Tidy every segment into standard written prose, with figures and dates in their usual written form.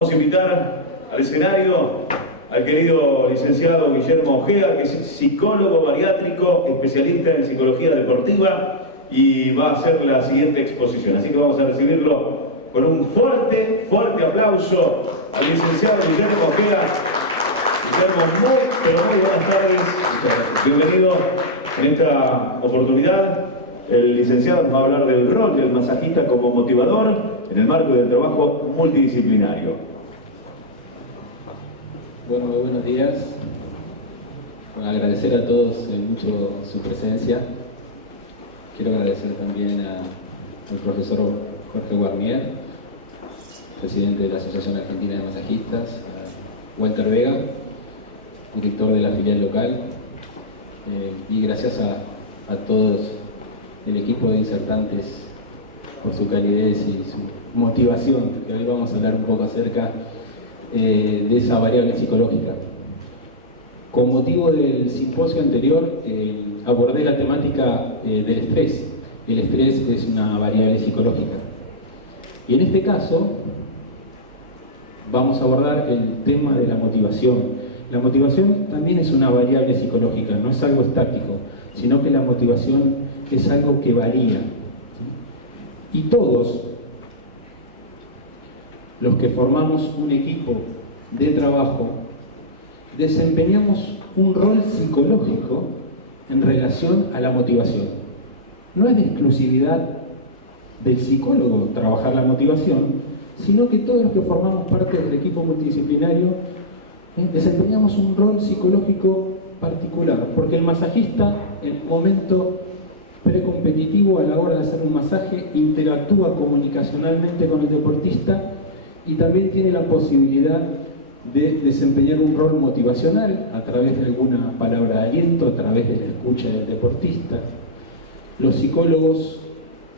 Vamos a invitar al escenario al querido licenciado Guillermo Ojeda, que es psicólogo bariátrico, especialista en psicología deportiva, y va a hacer la siguiente exposición. Así que vamos a recibirlo con un fuerte aplauso al licenciado Guillermo Ojeda. Guillermo, muy buenas tardes. Bienvenido en esta oportunidad. El licenciado nos va a hablar del rol del masajista como motivador en el marco del trabajo multidisciplinario. Bueno, muy buenos días. Bueno, agradecer a todos mucho su presencia. Quiero agradecer también al profesor Jorge Guarnier, presidente de la Asociación Argentina de Masajistas, a Walter Vega, director de la filial local, y gracias a todos el equipo de insertantes por su calidez y su motivación, que hoy vamos a hablar un poco acerca de esa variable psicológica. Con motivo del simposio anterior abordé la temática del estrés. El estrés es una variable psicológica. Y en este caso vamos a abordar el tema de la motivación. La motivación también es una variable psicológica, no es algo estático, sino que la motivación es algo que varía. Y todos los que formamos un equipo de trabajo desempeñamos un rol psicológico en relación a la motivación. No es de exclusividad del psicólogo trabajar la motivación, sino que todos los que formamos parte del equipo multidisciplinario desempeñamos un rol psicológico particular, porque el masajista, en el momento precompetitivo, a la hora de hacer un masaje, interactúa comunicacionalmente con el deportista y también tiene la posibilidad de desempeñar un rol motivacional a través de alguna palabra de aliento, a través de la escucha del deportista. Los psicólogos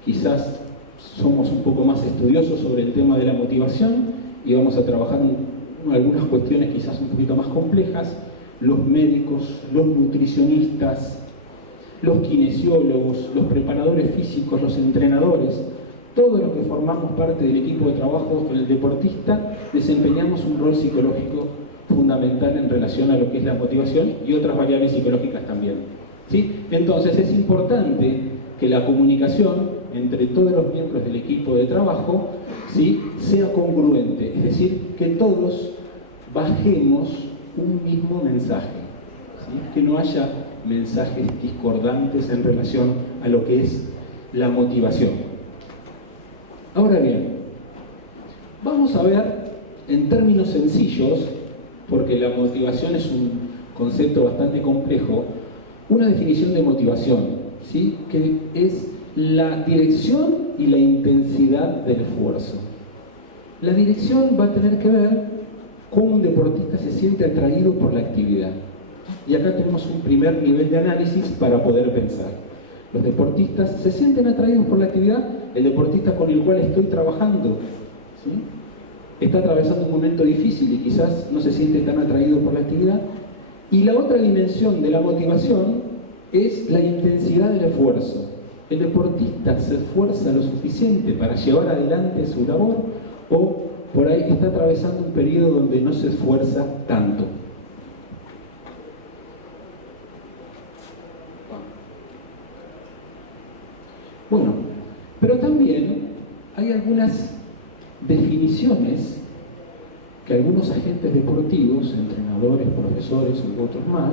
quizás somos un poco más estudiosos sobre el tema de la motivación y vamos a trabajar algunas cuestiones quizás un poquito más complejas. Los médicos, los nutricionistas, los kinesiólogos, los preparadores físicos, los entrenadores, todos los que formamos parte del equipo de trabajo con el deportista desempeñamos un rol psicológico fundamental en relación a lo que es la motivación y otras variables psicológicas también, ¿sí? Entonces es importante que la comunicación entre todos los miembros del equipo de trabajo, ¿sí?, sea congruente, es decir, que todos bajemos un mismo mensaje, ¿sí?, que no haya mensajes discordantes en relación a lo que es la motivación. Ahora bien, vamos a ver en términos sencillos, porque la motivación es un concepto bastante complejo, una definición de motivación, ¿sí?, que es la dirección y la intensidad del esfuerzo. La dirección va a tener que ver cómo un deportista se siente atraído por la actividad. Y acá tenemos un primer nivel de análisis para poder pensar. Los deportistas se sienten atraídos por la actividad. El deportista con el cual estoy trabajando, ¿sí?, está atravesando un momento difícil y quizás no se siente tan atraído por la actividad. Y la otra dimensión de la motivación es la intensidad del esfuerzo. El deportista se esfuerza lo suficiente para llevar adelante su labor, o por ahí está atravesando un periodo donde no se esfuerza tanto. Bueno, pero también hay algunas definiciones que algunos agentes deportivos, entrenadores, profesores u otros más,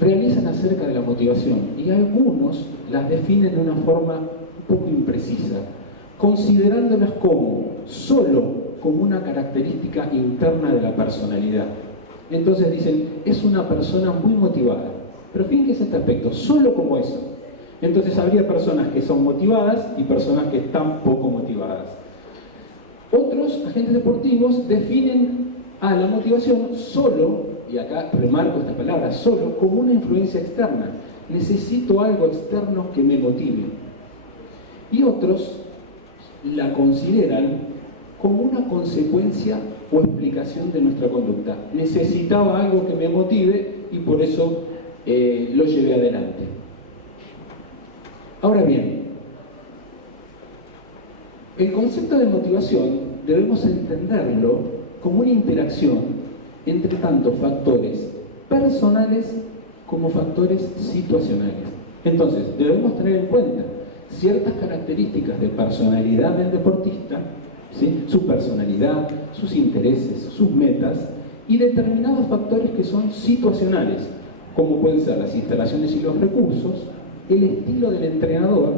realizan acerca de la motivación, y algunos las definen de una forma un poco imprecisa, considerándolas solo como una característica interna de la personalidad. Entonces dicen, es una persona muy motivada, pero fíjense este aspecto, solo como eso. Entonces habría personas que son motivadas y personas que están poco motivadas. Otros agentes deportivos definen a la motivación solo, y acá remarco esta palabra, solo, como una influencia externa. Necesito algo externo que me motive. Y otros la consideran como una consecuencia o explicación de nuestra conducta. Necesitaba algo que me motive y por eso lo llevé adelante. Ahora bien, el concepto de motivación debemos entenderlo como una interacción entre tanto factores personales como factores situacionales. Entonces, debemos tener en cuenta ciertas características de personalidad del deportista, ¿sí? Su personalidad, sus intereses, sus metas, y determinados factores que son situacionales, como pueden ser las instalaciones y los recursos, el estilo del entrenador,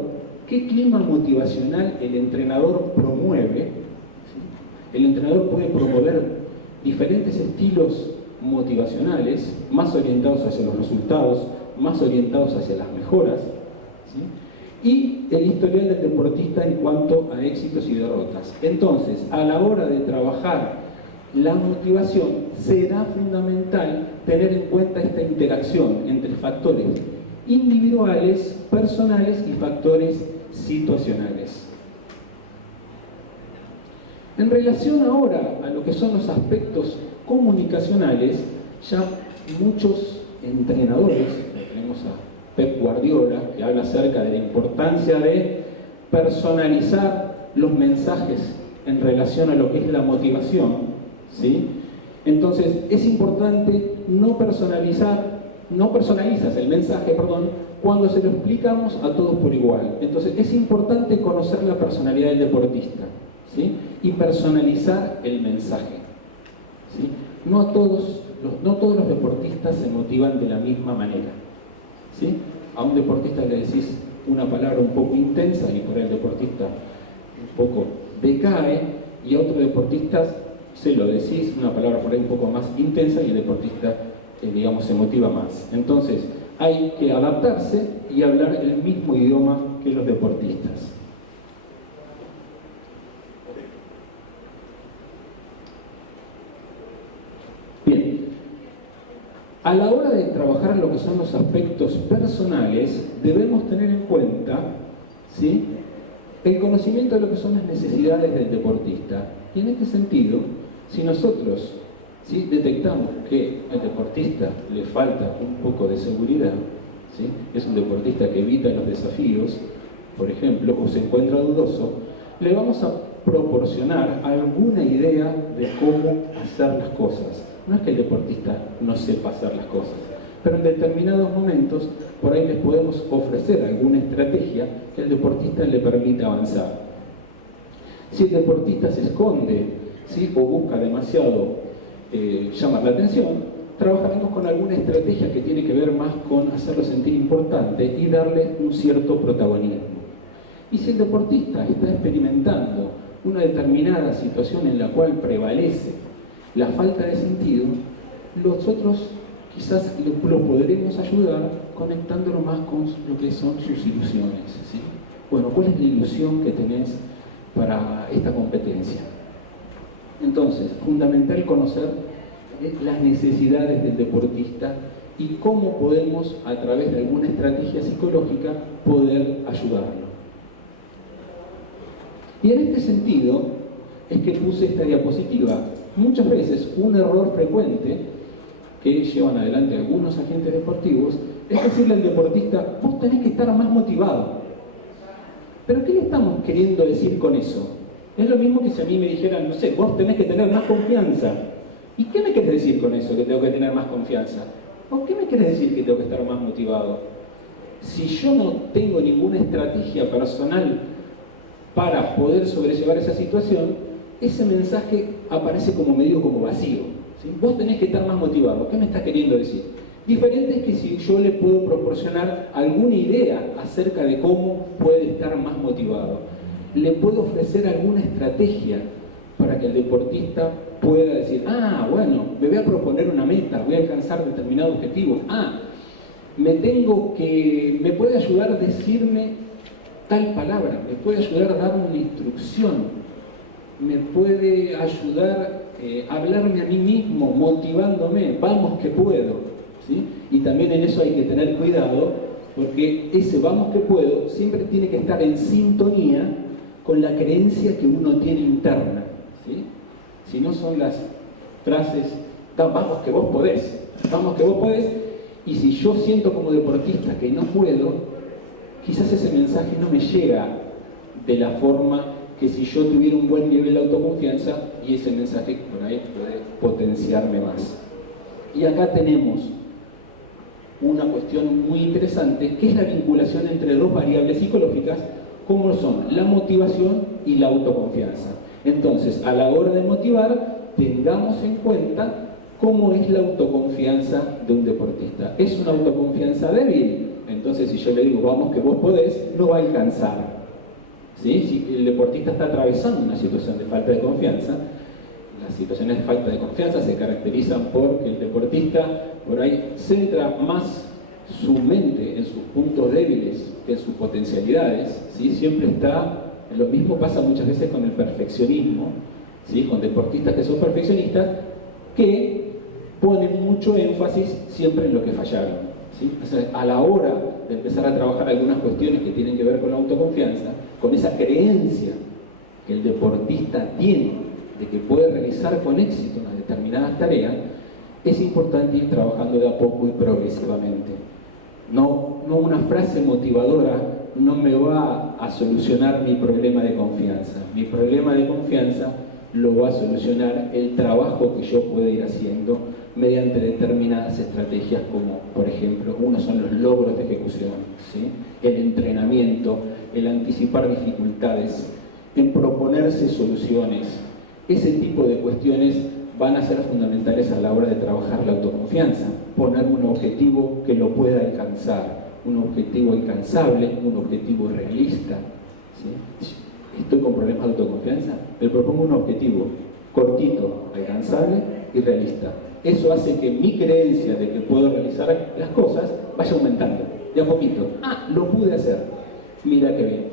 qué clima motivacional el entrenador promueve. ¿Sí? El entrenador puede promover diferentes estilos motivacionales, más orientados hacia los resultados, más orientados hacia las mejoras, ¿sí? Y el historial del deportista en cuanto a éxitos y derrotas. Entonces, a la hora de trabajar la motivación, será fundamental tener en cuenta esta interacción entre factores individuales, personales y factores situacionales. En relación ahora a lo que son los aspectos comunicacionales, ya muchos entrenadores, tenemos a Pep Guardiola, que habla acerca de la importancia de personalizar los mensajes en relación a lo que es la motivación, ¿sí? Entonces, es importante no personalizas el mensaje, cuando se lo explicamos a todos por igual. Entonces, es importante conocer la personalidad del deportista, ¿sí? Y personalizar el mensaje, ¿sí? No todos los deportistas se motivan de la misma manera, ¿sí? A un deportista le decís una palabra un poco intensa y por el deportista un poco decae, y a otro deportista se lo decís una palabra por ahí un poco más intensa y el deportista, digamos, se motiva más. Entonces, hay que adaptarse y hablar el mismo idioma que los deportistas. Bien, a la hora de trabajar lo que son los aspectos personales, debemos tener en cuenta, ¿sí?, el conocimiento de lo que son las necesidades del deportista. Y en este sentido, si nosotros, ¿sí?, detectamos que al deportista le falta un poco de seguridad, ¿sí?, es un deportista que evita los desafíos, por ejemplo, o se encuentra dudoso, le vamos a proporcionar alguna idea de cómo hacer las cosas. No es que el deportista no sepa hacer las cosas, pero en determinados momentos por ahí les podemos ofrecer alguna estrategia que al deportista le permita avanzar. Si el deportista se esconde, ¿sí?, o busca demasiado llamar la atención, trabajaremos con alguna estrategia que tiene que ver más con hacerlo sentir importante y darle un cierto protagonismo. Y si el deportista está experimentando una determinada situación en la cual prevalece la falta de sentido, nosotros quizás lo podremos ayudar conectándolo más con lo que son sus ilusiones, ¿sí? Bueno, ¿cuál es la ilusión que tenés para esta competencia? Entonces, fundamental conocer las necesidades del deportista y cómo podemos, a través de alguna estrategia psicológica, poder ayudarlo. Y en este sentido es que puse esta diapositiva. Muchas veces un error frecuente que llevan adelante algunos agentes deportivos es decirle al deportista: vos tenés que estar más motivado. ¿Pero qué le estamos queriendo decir con eso? Es lo mismo que si a mí me dijeran, no sé, vos tenés que tener más confianza. ¿Y qué me querés decir con eso, que tengo que tener más confianza? ¿O qué me querés decir que tengo que estar más motivado? Si yo no tengo ninguna estrategia personal para poder sobrellevar esa situación, ese mensaje aparece como medio como vacío, ¿sí? Vos tenés que estar más motivado. ¿Qué me estás queriendo decir? Diferente es que si yo le puedo proporcionar alguna idea acerca de cómo puede estar más motivado, le puedo ofrecer alguna estrategia para que el deportista pueda decir: ah, bueno, me voy a proponer una meta, voy a alcanzar determinado objetivo. Ah, me puede ayudar a decirme tal palabra, me puede ayudar a darme una instrucción, me puede ayudar a hablarme a mí mismo, motivándome, vamos que puedo, ¿sí? Y también en eso hay que tener cuidado, porque ese vamos que puedo siempre tiene que estar en sintonía con la creencia que uno tiene interna, ¿sí? Si no son las frases, vamos que vos podés, y si yo siento como deportista que no puedo, quizás ese mensaje no me llega de la forma que si yo tuviera un buen nivel de autoconfianza, y ese mensaje por ahí puede potenciarme más. Y acá tenemos una cuestión muy interesante, que es la vinculación entre dos variables psicológicas, como son la motivación y la autoconfianza. Entonces, a la hora de motivar, tengamos en cuenta cómo es la autoconfianza de un deportista. ¿Es una autoconfianza débil? Entonces, si yo le digo, vamos que vos podés, no va a alcanzar. ¿Sí? Si el deportista está atravesando una situación de falta de confianza, las situaciones de falta de confianza se caracterizan porque el deportista por ahí centra más su mente en sus puntos débiles que en sus potencialidades, ¿sí? Siempre está, lo mismo pasa muchas veces con el perfeccionismo, ¿sí? Con deportistas que son perfeccionistas, que ponen mucho énfasis siempre en lo que fallaron, ¿sí? O sea, a la hora de empezar a trabajar algunas cuestiones que tienen que ver con la autoconfianza, con esa creencia que el deportista tiene de que puede realizar con éxito unas determinadas tareas, es importante ir trabajando de a poco y progresivamente. No una frase motivadora no me va a solucionar mi problema de confianza. Mi problema de confianza lo va a solucionar el trabajo que yo pueda ir haciendo mediante determinadas estrategias como, por ejemplo, uno son los logros de ejecución, ¿sí? El entrenamiento, el anticipar dificultades, en proponerse soluciones. Ese tipo de cuestiones van a ser fundamentales a la hora de trabajar la autoconfianza. Poner un objetivo que lo pueda alcanzar, un objetivo alcanzable, un objetivo realista, ¿sí? Estoy con problemas de autoconfianza, le propongo un objetivo cortito, alcanzable y realista. Eso hace que mi creencia de que puedo realizar las cosas vaya aumentando, de a poquito. Lo pude hacer, mira qué bien.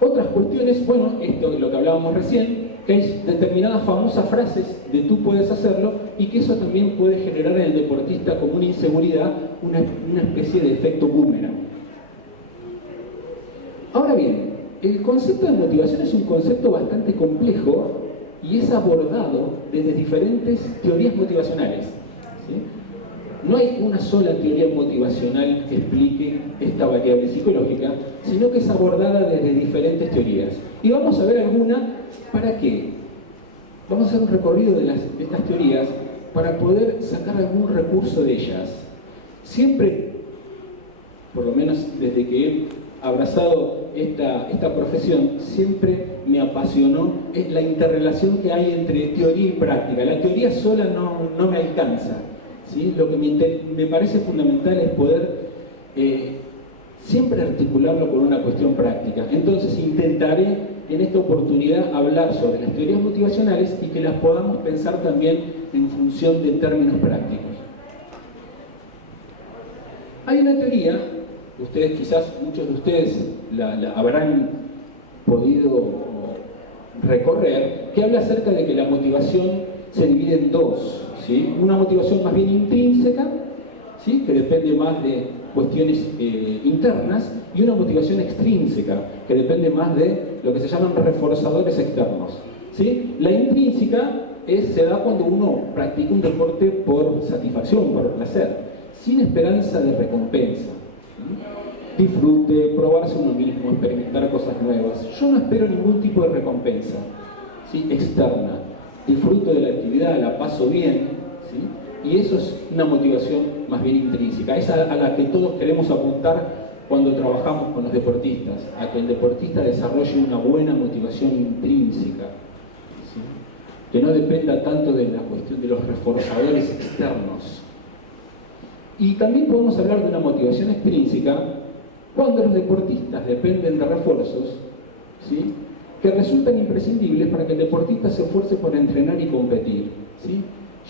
Otras cuestiones, bueno, esto es lo que hablábamos recién, que hay determinadas famosas frases de tú puedes hacerlo, y que eso también puede generar en el deportista como una inseguridad, una especie de efecto boomerang. Ahora bien, el concepto de motivación es un concepto bastante complejo y es abordado desde diferentes teorías motivacionales, ¿sí? No hay una sola teoría motivacional que explique esta variable psicológica, sino que es abordada desde diferentes teorías. Y vamos a ver alguna. ¿Para qué? Vamos a hacer un recorrido de estas teorías para poder sacar algún recurso de ellas. Siempre, por lo menos desde que he abrazado esta profesión, siempre me apasionó la interrelación que hay entre teoría y práctica. La teoría sola no me alcanza, ¿sí? Lo que me parece fundamental es poder siempre articularlo con una cuestión práctica. Entonces intentaré en esta oportunidad hablar sobre las teorías motivacionales y que las podamos pensar también en función de términos prácticos. Hay una teoría, muchos de ustedes la habrán podido recorrer, que habla acerca de que la motivación se divide en dos, ¿sí? Una motivación más bien intrínseca, ¿sí? Que depende más de cuestiones internas, y una motivación extrínseca, que depende más de lo que se llaman reforzadores externos, ¿sí? La intrínseca se da cuando uno practica un deporte por satisfacción, por placer, sin esperanza de recompensa. Disfrute, probarse uno mismo, experimentar cosas nuevas. Yo no espero ningún tipo de recompensa, ¿sí? Externa. Disfruto de la actividad, la paso bien, ¿sí? Y eso es una motivación más bien intrínseca. Es a la que todos queremos apuntar cuando trabajamos con los deportistas, a que el deportista desarrolle una buena motivación intrínseca, ¿sí? Que no dependa tanto de la cuestión de los reforzadores externos. Y también podemos hablar de una motivación extrínseca cuando los deportistas dependen de refuerzos, ¿sí? Que resultan imprescindibles para que el deportista se esfuerce por entrenar y competir, ¿sí?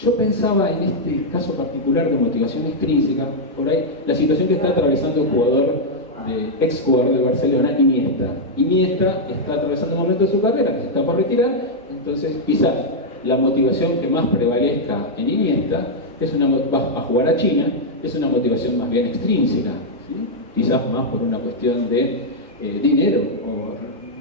Yo pensaba en este caso particular de motivación extrínseca, por ahí, la situación que está atravesando el ex jugador de Barcelona, Iniesta. Iniesta está atravesando un momento de su carrera que se está por retirar, entonces quizás la motivación que más prevalezca en Iniesta va a jugar a China, es una motivación más bien extrínseca, ¿sí? Quizás más por una cuestión de dinero, o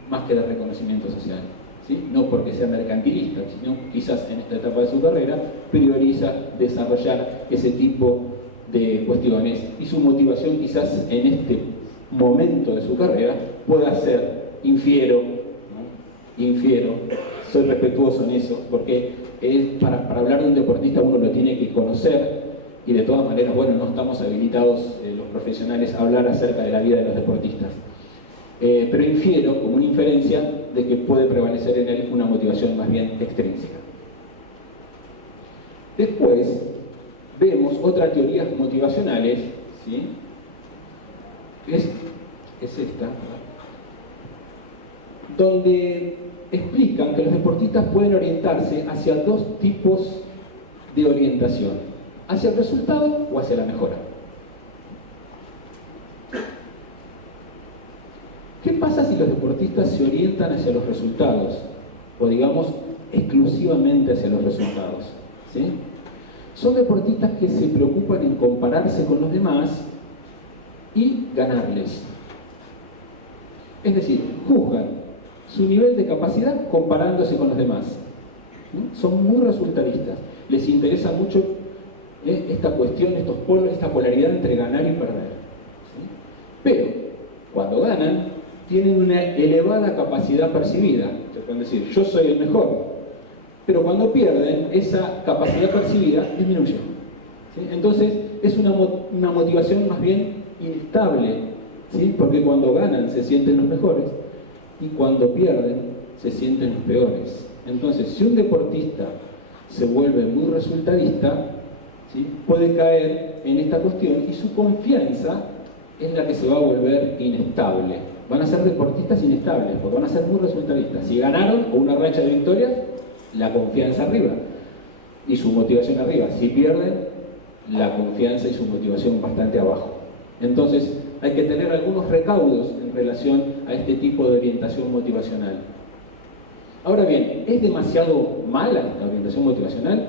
más que de reconocimiento social, ¿sí? No porque sea mercantilista, sino quizás en esta etapa de su carrera prioriza desarrollar ese tipo de cuestiones, y su motivación quizás en este momento de su carrera pueda ser infiero, ¿no? Infiero, soy respetuoso en eso, porque para hablar de un deportista uno lo tiene que conocer, y de todas maneras, bueno, no estamos habilitados los profesionales a hablar acerca de la vida de los deportistas. Pero infiero, como una inferencia, de que puede prevalecer en él una motivación más bien extrínseca. Después, vemos otras teorías motivacionales, ¿sí? Es esta, donde explican que los deportistas pueden orientarse hacia dos tipos de orientación: hacia el resultado o hacia la mejora. ¿Qué pasa si los deportistas se orientan hacia los resultados? O digamos, exclusivamente hacia los resultados, ¿sí? Son deportistas que se preocupan en compararse con los demás y ganarles. Es decir, juzgan su nivel de capacidad comparándose con los demás, ¿no? Son muy resultadistas. Les interesa mucho esta cuestión, estos polos, esta polaridad entre ganar y perder, ¿sí? Pero cuando ganan, tienen una elevada capacidad percibida. Te pueden decir, yo soy el mejor. Pero cuando pierden, esa capacidad percibida disminuye, ¿sí? Entonces, es una motivación más bien inestable, ¿sí? Porque cuando ganan se sienten los mejores y cuando pierden se sienten los peores. Entonces, si un deportista se vuelve muy resultadista, ¿sí? Puede caer en esta cuestión y su confianza es la que se va a volver inestable. Van a ser deportistas inestables porque van a ser muy resultadistas. Si ganaron o una racha de victorias, la confianza arriba y su motivación arriba. Si pierden, la confianza y su motivación bastante abajo. Entonces hay que tener algunos recaudos en relación a este tipo de orientación motivacional. Ahora bien, ¿es demasiado mala esta orientación motivacional?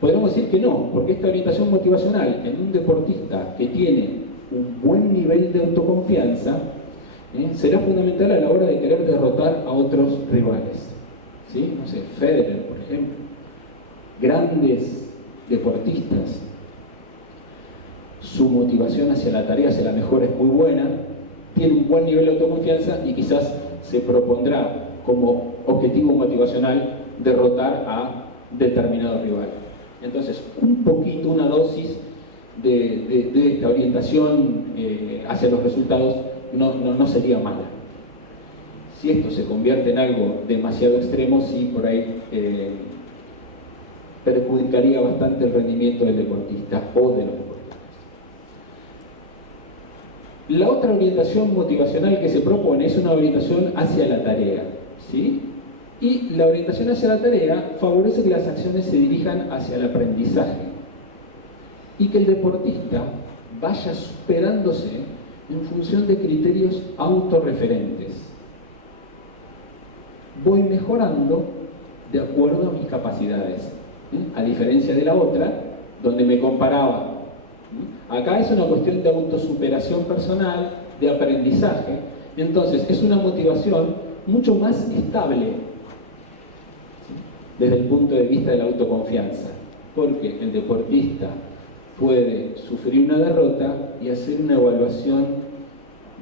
Podríamos decir que no, porque esta orientación motivacional en un deportista que tiene un buen nivel de autoconfianza será fundamental a la hora de querer derrotar a otros rivales, ¿sí? No sé, Federer, por ejemplo, grandes deportistas, su motivación hacia la tarea, hacia la mejora es muy buena, tiene un buen nivel de autoconfianza y quizás se propondrá como objetivo motivacional derrotar a determinado rival. Entonces, un poquito, una dosis de esta orientación hacia los resultados no sería mala. Si esto se convierte en algo demasiado extremo, sí, por ahí perjudicaría bastante el rendimiento del deportista o de los deportistas. La otra orientación motivacional que se propone es una orientación hacia la tarea, ¿sí? Y la orientación hacia la tarea favorece que las acciones se dirijan hacia el aprendizaje y que el deportista vaya superándose en función de criterios autorreferentes. Voy mejorando de acuerdo a mis capacidades, a diferencia de la otra, donde me comparaba. Acá es una cuestión de autosuperación personal, de aprendizaje. Entonces, es una motivación mucho más estable desde el punto de vista de la autoconfianza, porque el deportista puede sufrir una derrota y hacer una evaluación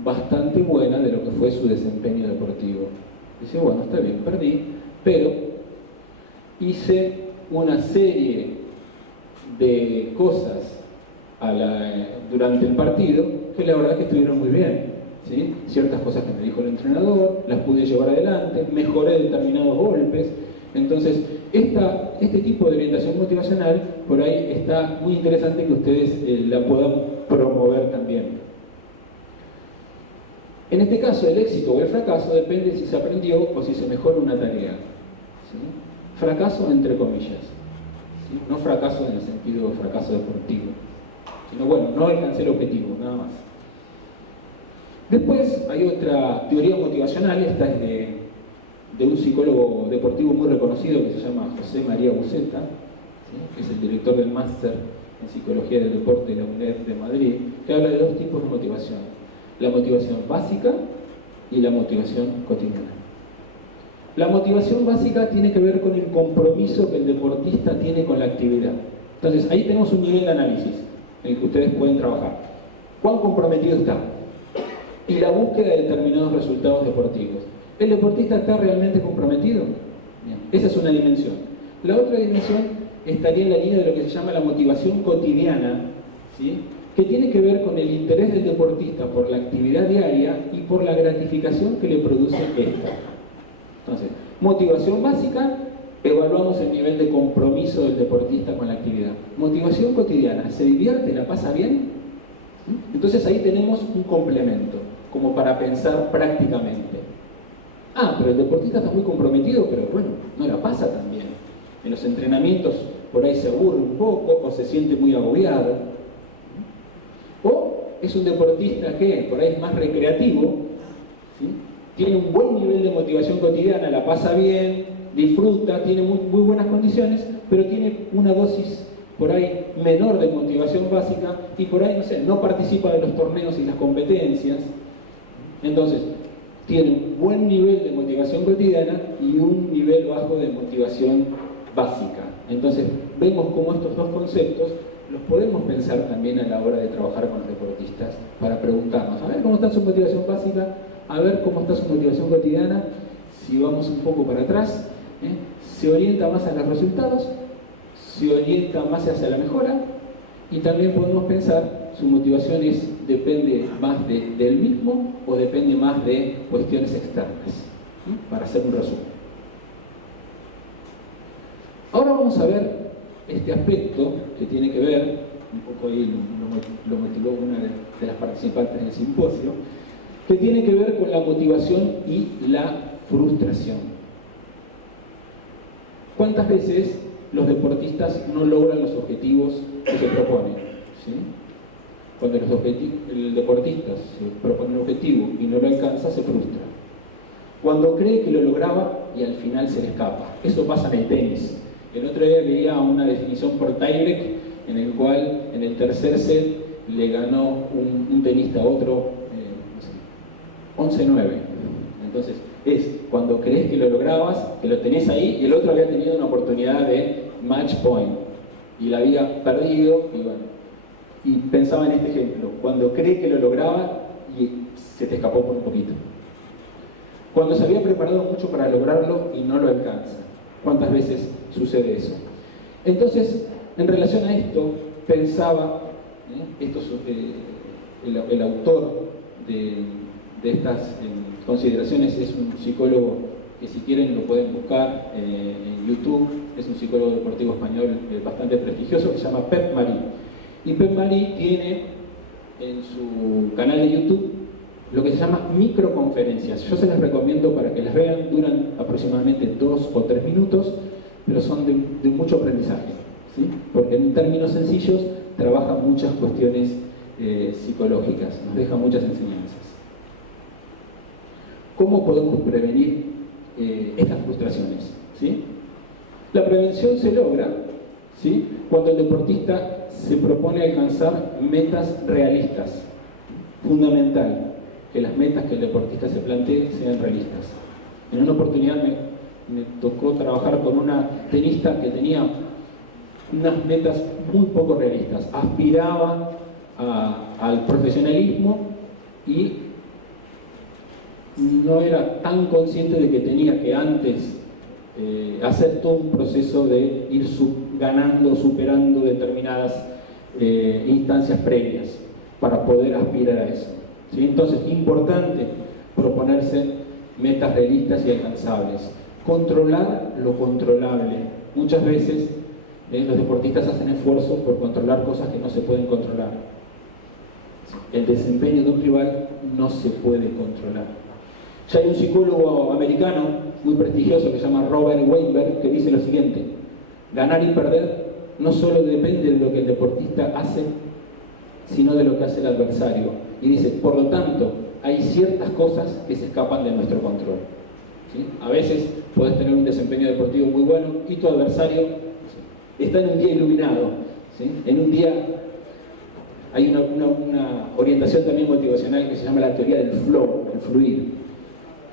bastante buena de lo que fue su desempeño deportivo. Dice, bueno, está bien, perdí, pero hice una serie de cosas durante el partido que la verdad que estuvieron muy bien, ¿sí? Ciertas cosas que me dijo el entrenador, las pude llevar adelante, mejoré determinados golpes. Entonces, este tipo de orientación motivacional, por ahí está muy interesante que ustedes la puedan promover también. En este caso, el éxito o el fracaso depende si se aprendió o si se mejora una tarea, ¿sí? Fracaso entre comillas, ¿sí? No fracaso en el sentido de fracaso deportivo, sino bueno, no alcancé el objetivo, nada más. Después hay otra teoría motivacional, esta es de un psicólogo deportivo muy reconocido que se llama José María Buceta, ¿sí? Que es el director del máster en Psicología del Deporte de la UNED de Madrid, que habla de dos tipos de motivación: la motivación básica y la motivación cotidiana. La motivación básica tiene que ver con el compromiso que el deportista tiene con la actividad. Entonces, ahí tenemos un nivel de análisis en el que ustedes pueden trabajar. ¿Cuán comprometido está? Y la búsqueda de determinados resultados deportivos. ¿El deportista está realmente comprometido? Bien, esa es una dimensión. La otra dimensión estaría en la línea de lo que se llama la motivación cotidiana, ¿sí?, que tiene que ver con el interés del deportista por la actividad diaria y por la gratificación que le produce esta. Entonces, motivación básica, evaluamos el nivel de compromiso del deportista con la actividad. Motivación cotidiana, ¿se divierte, la pasa bien? Entonces ahí tenemos un complemento, como para pensar prácticamente. Ah, pero el deportista está muy comprometido, pero bueno, no la pasa tan bien. En los entrenamientos por ahí se aburre un poco o se siente muy agobiado. O es un deportista que por ahí es más recreativo, ¿sí?, tiene un buen nivel de motivación cotidiana, la pasa bien, disfruta, tiene muy buenas condiciones, pero tiene una dosis por ahí menor de motivación básica y por ahí, no sé, no participa de los torneos y las competencias. Entonces, tiene un buen nivel de motivación cotidiana y un nivel bajo de motivación básica. Entonces, vemos cómo estos dos conceptos los podemos pensar también a la hora de trabajar con los deportistas para preguntarnos, a ver cómo está su motivación básica, a ver cómo está su motivación cotidiana, si vamos un poco para atrás, se orienta más a los resultados, se orienta más hacia la mejora, y también podemos pensar, su motivación depende más del mismo o depende más de cuestiones externas, para hacer un resumen. Ahora vamos a ver este aspecto que tiene que ver, un poco ahí lo motivó una de las participantes del simposio, que tiene que ver con la motivación y la frustración. ¿Cuántas veces los deportistas no logran los objetivos que se proponen? ¿Sí? Cuando el deportista se propone un objetivo y no lo alcanza, se frustra. Cuando cree que lo lograba y al final se le escapa. Eso pasa en el tenis. El otro día leía una definición por tiebreak en el cual en el tercer set le ganó un tenista a otro 11-9. Entonces es cuando crees que lo lograbas, que lo tenés ahí y el otro había tenido una oportunidad de match point y la había perdido y bueno. Y pensaba en este ejemplo, cuando cree que lo lograba y se te escapó por un poquito. Cuando se había preparado mucho para lograrlo y no lo alcanza. ¿Cuántas veces sucede eso? Entonces, en relación a esto, pensaba, el autor de estas consideraciones es un psicólogo que si quieren lo pueden buscar en YouTube, es un psicólogo deportivo español bastante prestigioso que se llama Pep Marí. Y Pep Marí tiene en su canal de YouTube lo que se llama microconferencias. Yo se las recomiendo para que las vean, duran aproximadamente 2 o 3 minutos, pero son de mucho aprendizaje, ¿sí? Porque en términos sencillos trabaja muchas cuestiones psicológicas, nos deja muchas enseñanzas. ¿Cómo podemos prevenir estas frustraciones? ¿Sí? La prevención se logra, ¿sí?, cuando el deportista se propone alcanzar metas realistas. Fundamental que las metas que el deportista se plantee sean realistas. En una oportunidad me tocó trabajar con una tenista que tenía unas metas muy poco realistas. Aspiraba al profesionalismo y no era tan consciente de que tenía que antes hacer todo un proceso de ir ganando, superando determinadas instancias previas para poder aspirar a eso. ¿Sí? Entonces, importante proponerse metas realistas y alcanzables. Controlar lo controlable. Muchas veces los deportistas hacen esfuerzos por controlar cosas que no se pueden controlar. El desempeño de un rival no se puede controlar. Ya hay un psicólogo americano muy prestigioso que se llama Robert Weinberg que dice lo siguiente: ganar y perder no solo depende de lo que el deportista hace, sino de lo que hace el adversario. Y dice, por lo tanto, hay ciertas cosas que se escapan de nuestro control. ¿Sí? A veces podés tener un desempeño deportivo muy bueno y tu adversario está en un día iluminado. ¿Sí? En un día hay una orientación también motivacional que se llama la teoría del flow, el fluir,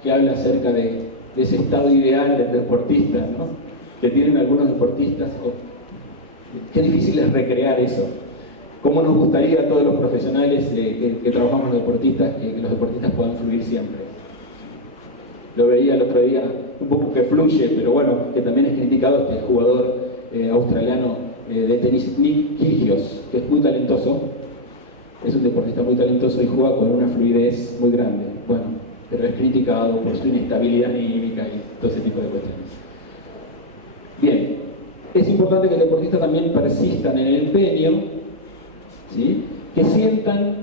que habla acerca de ese estado ideal del deportista, ¿no?, que tienen algunos deportistas. Qué difícil es recrear eso. ¿Cómo nos gustaría a todos los profesionales que trabajamos los deportistas, que los deportistas puedan fluir siempre? lo veía el otro día, un poco que fluye, pero bueno, que también es criticado este jugador australiano de tenis, Nick Kyrgios, que es muy talentoso, es un deportista muy talentoso y juega con una fluidez muy grande, bueno, pero es criticado por su inestabilidad anímica y todo ese tipo de cuestiones. Bien, es importante que los deportistas también persistan en el empeño, ¿sí? Que sientan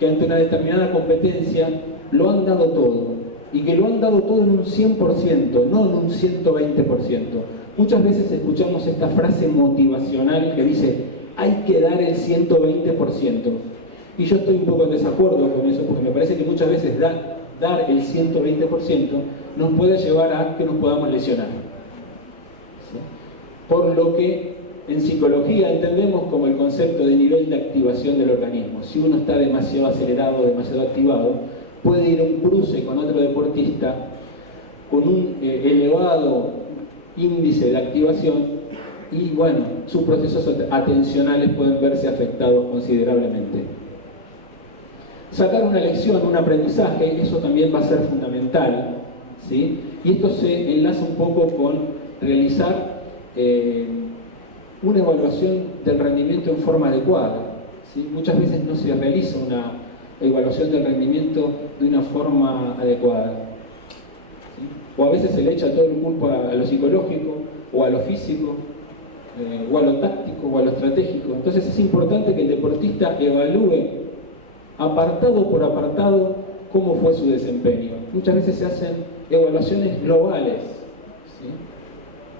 que ante una determinada competencia lo han dado todo, y que lo han dado todo en un 100%, no en un 120%. Muchas veces escuchamos esta frase motivacional que dice, hay que dar el 120%. Y yo estoy un poco en desacuerdo con eso, porque me parece que muchas veces dar el 120% nos puede llevar a que nos podamos lesionar. ¿Sí? Por lo que en psicología entendemos como el concepto de nivel de activación del organismo. Si uno está demasiado acelerado, demasiado activado, puede ir a un cruce con otro deportista con un elevado índice de activación y bueno, sus procesos atencionales pueden verse afectados considerablemente. Sacar una lección, un aprendizaje, eso también va a ser fundamental, ¿sí? Y esto se enlaza un poco con realizar una evaluación del rendimiento en forma adecuada, ¿sí? Muchas veces no se realiza una evaluación del rendimiento de una forma adecuada, ¿sí? O a veces se le echa todo el culpa a lo psicológico o a lo físico, o a lo táctico o a lo estratégico. Entonces es importante que el deportista evalúe apartado por apartado cómo fue su desempeño. Muchas veces se hacen evaluaciones globales, ¿sí?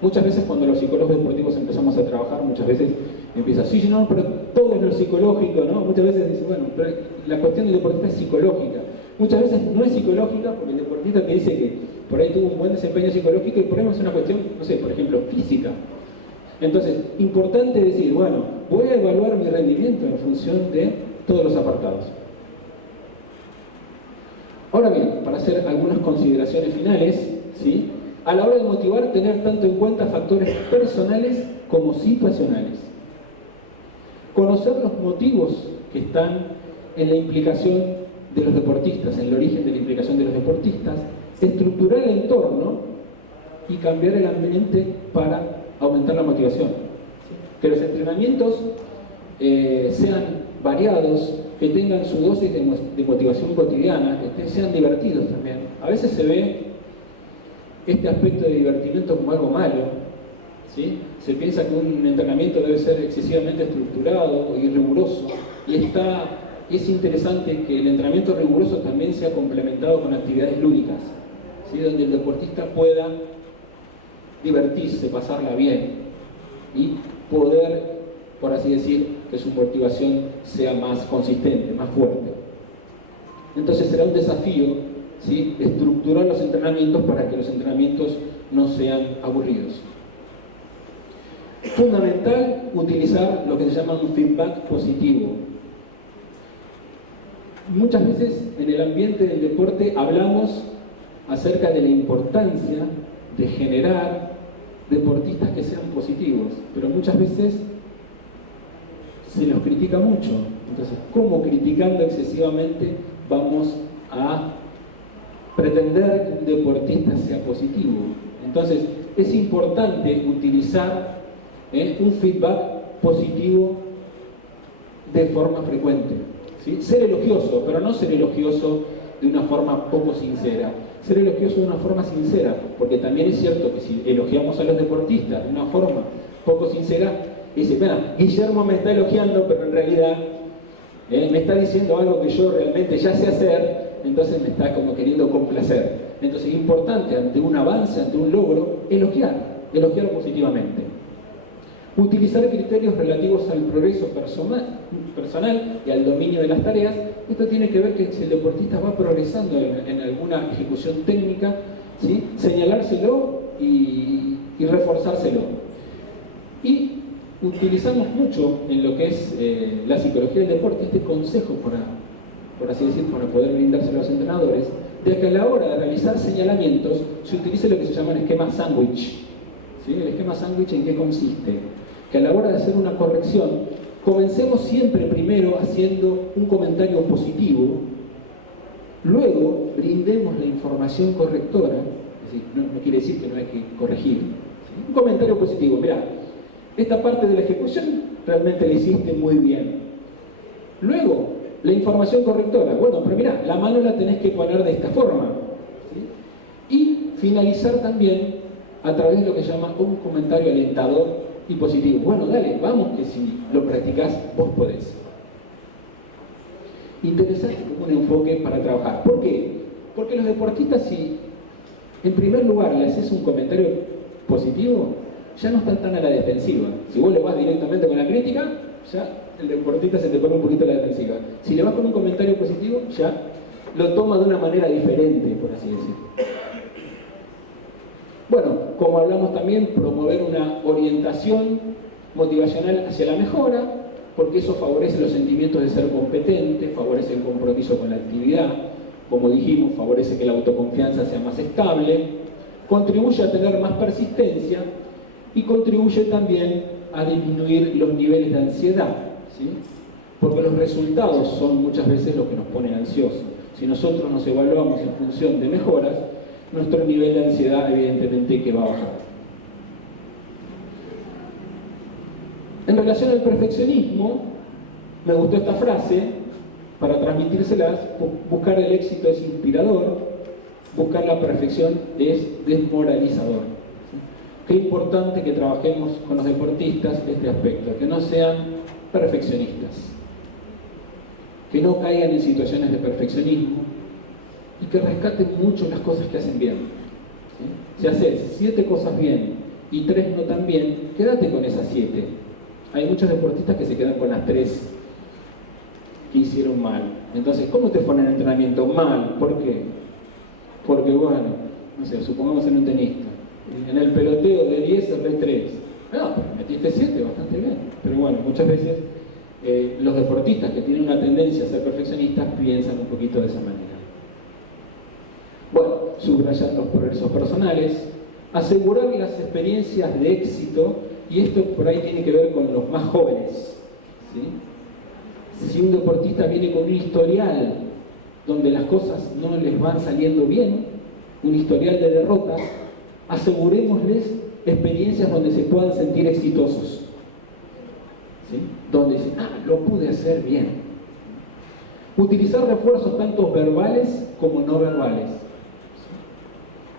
Muchas veces cuando los psicólogos deportivos empezamos a trabajar, muchas veces empieza, sí, no, pero todo es lo psicológico, ¿no? Muchas veces dice, bueno, pero la cuestión del deportista es psicológica. Muchas veces no es psicológica porque el deportista te dice que por ahí tuvo un buen desempeño psicológico y por ahí es una cuestión, no sé, por ejemplo, física. Entonces, importante decir, bueno, voy a evaluar mi rendimiento en función de todos los apartados. Ahora bien, para hacer algunas consideraciones finales, ¿sí? A la hora de motivar, tener tanto en cuenta factores personales como situacionales. Conocer los motivos que están en la implicación de los deportistas, en el origen de la implicación de los deportistas, estructurar el entorno y cambiar el ambiente para aumentar la motivación. Que los entrenamientos sean variados, que tengan su dosis de motivación cotidiana, que sean divertidos también. A veces se ve este aspecto de divertimento como algo malo, ¿sí? Se piensa que un entrenamiento debe ser excesivamente estructurado y riguroso, y es interesante que el entrenamiento riguroso también sea complementado con actividades lúdicas, ¿sí? Donde el deportista pueda divertirse, pasarla bien y poder, por así decir, que su motivación sea más consistente, más fuerte. Entonces será un desafío, ¿sí? Estructurar los entrenamientos para que los entrenamientos no sean aburridos. Fundamental utilizar lo que se llama un feedback positivo. Muchas veces en el ambiente del deporte hablamos acerca de la importancia de generar deportistas que sean positivos, pero muchas veces se los critica mucho. Entonces, ¿cómo criticando excesivamente vamos a pretender que un deportista sea positivo? Entonces, es importante utilizar un feedback positivo de forma frecuente, ¿sí? Ser elogioso, pero no ser elogioso de una forma poco sincera. Ser elogioso de una forma sincera, porque también es cierto que si elogiamos a los deportistas de una forma poco sincera, dice, mira, Guillermo me está elogiando, pero en realidad me está diciendo algo que yo realmente ya sé hacer, entonces me está como queriendo complacer. Entonces es importante, ante un avance, ante un logro, elogiar positivamente. Utilizar criterios relativos al progreso personal y al dominio de las tareas. Esto tiene que ver que si el deportista va progresando en alguna ejecución técnica, ¿sí? Señalárselo y reforzárselo. Y utilizamos mucho en lo que es la psicología del deporte este consejo, por así decir, para poder brindárselo a los entrenadores, de que a la hora de realizar señalamientos se utilice lo que se llama el esquema sándwich. ¿Sí? El esquema sándwich, ¿en qué consiste? Que a la hora de hacer una corrección, comencemos siempre primero haciendo un comentario positivo, Luego, brindemos la información correctora, es decir, no quiere decir que no hay que corregir. ¿Sí? Un comentario positivo, mirá, esta parte de la ejecución realmente la hiciste muy bien. Luego, la información correctora, bueno, pero mirá, la mano la tenés que poner de esta forma. ¿Sí? Y finalizar también a través de lo que se llama un comentario alentador y positivo. Bueno, dale, vamos, que si lo practicás, vos podés. Interesante como un enfoque para trabajar. ¿Por qué? Porque los deportistas, si en primer lugar le haces un comentario positivo, ya no están tan a la defensiva. Si vos le vas directamente con la crítica, ya el deportista se te pone un poquito a la defensiva. Si le vas con un comentario positivo, ya lo toma de una manera diferente, por así decirlo. Bueno, como hablamos también, promover una orientación motivacional hacia la mejora, porque eso favorece los sentimientos de ser competente, favorece el compromiso con la actividad, como dijimos, favorece que la autoconfianza sea más estable, contribuye a tener más persistencia y contribuye también a disminuir los niveles de ansiedad, ¿sí? Porque los resultados son muchas veces lo que nos pone ansiosos. Si nosotros nos evaluamos en función de mejoras, nuestro nivel de ansiedad evidentemente que va a bajar. En relación al perfeccionismo, me gustó esta frase para transmitírselas: buscar el éxito es inspirador, buscar la perfección es desmoralizador. Qué importante que trabajemos con los deportistas este aspecto, que no sean perfeccionistas, que no caigan en situaciones de perfeccionismo y que rescaten mucho las cosas que hacen bien. ¿Sí? Si haces 7 cosas bien y 3 no tan bien, quédate con esas 7. Hay muchos deportistas que se quedan con las 3 que hicieron mal. Entonces, ¿cómo te ponen el entrenamiento? Mal. ¿Por qué? Porque, bueno, no sé, supongamos en un tenista, en el peloteo de 10 erré 3. No, pero metiste 7, bastante bien. Pero bueno, muchas veces los deportistas que tienen una tendencia a ser perfeccionistas piensan un poquito de esa manera. Bueno, subrayar los progresos personales, asegurar las experiencias de éxito, y esto por ahí tiene que ver con los más jóvenes. ¿Sí? Si un deportista viene con un historial donde las cosas no les van saliendo bien, un historial de derrotas, asegurémosles experiencias donde se puedan sentir exitosos. ¿Sí? Donde dicen, lo pude hacer bien. Utilizar refuerzos tanto verbales como no verbales.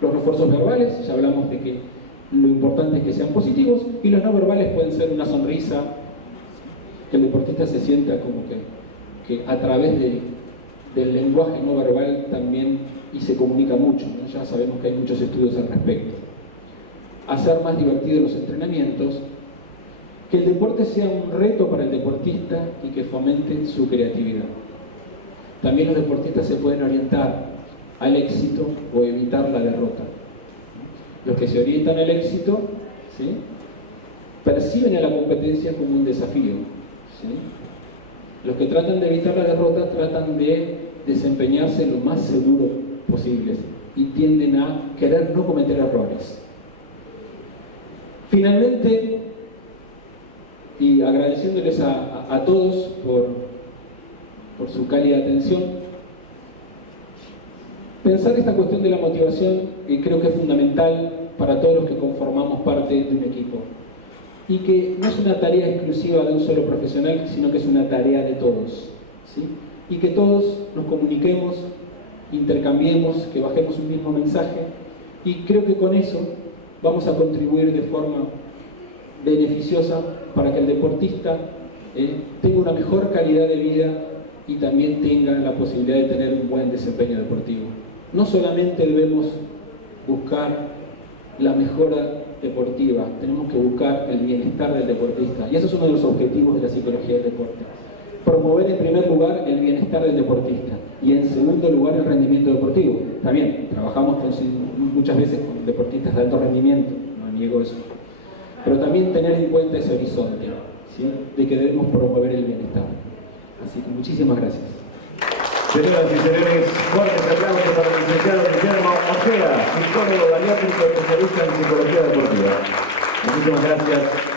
Los refuerzos verbales, ya hablamos de que lo importante es que sean positivos, y los no verbales pueden ser una sonrisa, que el deportista se sienta como que a través del lenguaje no verbal también y se comunica mucho, ¿no? Ya sabemos que hay muchos estudios al respecto. Hacer más divertidos los entrenamientos, que el deporte sea un reto para el deportista y que fomente su creatividad. También los deportistas se pueden orientar al éxito o evitar la derrota. Los que se orientan al éxito, ¿sí?, perciben a la competencia como un desafío. ¿Sí? Los que tratan de evitar la derrota tratan de desempeñarse lo más seguro posible y tienden a querer no cometer errores. Finalmente, y agradeciéndoles a todos por su cálida atención, pensar esta cuestión de la motivación creo que es fundamental para todos los que conformamos parte de un equipo, y que no es una tarea exclusiva de un solo profesional, sino que es una tarea de todos, ¿sí? Y que todos nos comuniquemos, intercambiemos, que bajemos un mismo mensaje, y creo que con eso vamos a contribuir de forma beneficiosa para que el deportista tenga una mejor calidad de vida y también tenga la posibilidad de tener un buen desempeño deportivo. No solamente debemos buscar la mejora deportiva, tenemos que buscar el bienestar del deportista, y eso es uno de los objetivos de la psicología del deporte. Promover en primer lugar el bienestar del deportista y en segundo lugar el rendimiento deportivo. También trabajamos muchas veces con deportistas de alto rendimiento, no niego eso, pero también tener en cuenta ese horizonte, ¿sí?, de que debemos promover el bienestar. Así que muchísimas gracias. Señoras y señores, fuertes aplausos para el licenciado Guillermo Ojeda, psicólogo bariátrico especialista en psicología deportiva. Muchísimas gracias.